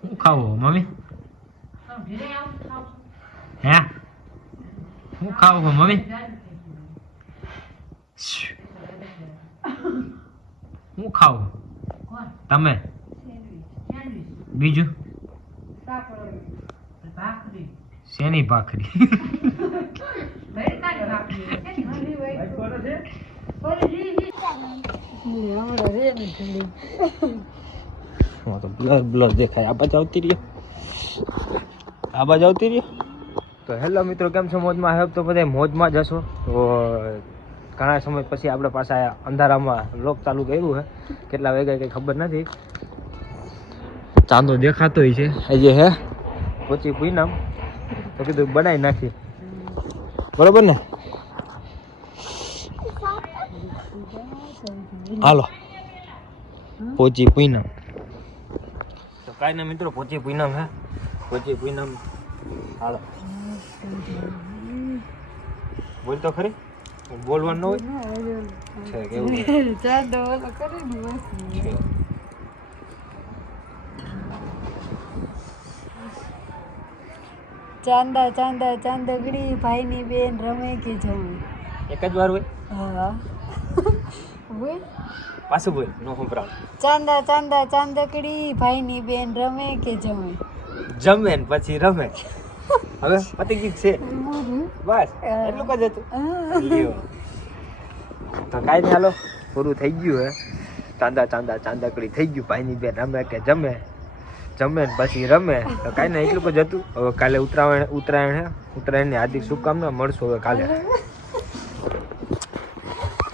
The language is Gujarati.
શું ખાવું મમ્મી? હે? શું ખાવું મમ્મી? શું ખાવું તમે? બીજું? ભાખરી. શેની ભાખરી? તો બ્લર બ્લર દેખાય. આ બાજુ આવતી રહ્યો? આ બાજુ આવતી રહ્યો? તો હેલો મિત્રો કેમ છો? મોજમાં આવ્યો તો બધા મોજમાં જ હશો. તો ઘણા સમય પછી આપણે પાછા અંધારામાં લોક ચાલુ કર્યું છે કેટલા વાગ્યા કંઈ ખબર નથી. ચાંદો દેખાતો છે. હજી હે? પોચી પૂનમ તો કીધું બનાવી નાખી બરોબર ને? હાલો. પોચી પૂનમ તો કાંઈ ના મિત્રો પોચી પૂનમ હે? પોચી પૂનમ હાલો. બોલ તો ખરી. બોલવાનું ન હોય? છે કેવું ચાંદા ચાંદા ચાંદગડી ભાઈની બેન રમે કે જમે એક જ વાર હોય? હા. બોલ પાછું બોલ નો સંભળાવ. ચાંદા ચાંદા ચાંદકડી ભાઈની બેન રમે કે જમે જમે ને પછી રમે. હવે પતિ ગીત છે. બસ એટલું જ હતું. તો કાંઈ નહીં હાલો. પૂરું થઈ ગયું હે. ચાંદા ચાંદા ચાંદકડી થઈ ગયું ભાઈની બેન રમે કે જમે. જમે ને પછી રમે. તો કાંઈ નહીં, એટલું જ હતું. હવે કાલે ઉત્તરાયણ ઉત્તરાયણ હે. ઉત્તરાયણની હાર્દિક શુભકામના, મળશું હવે કાલે.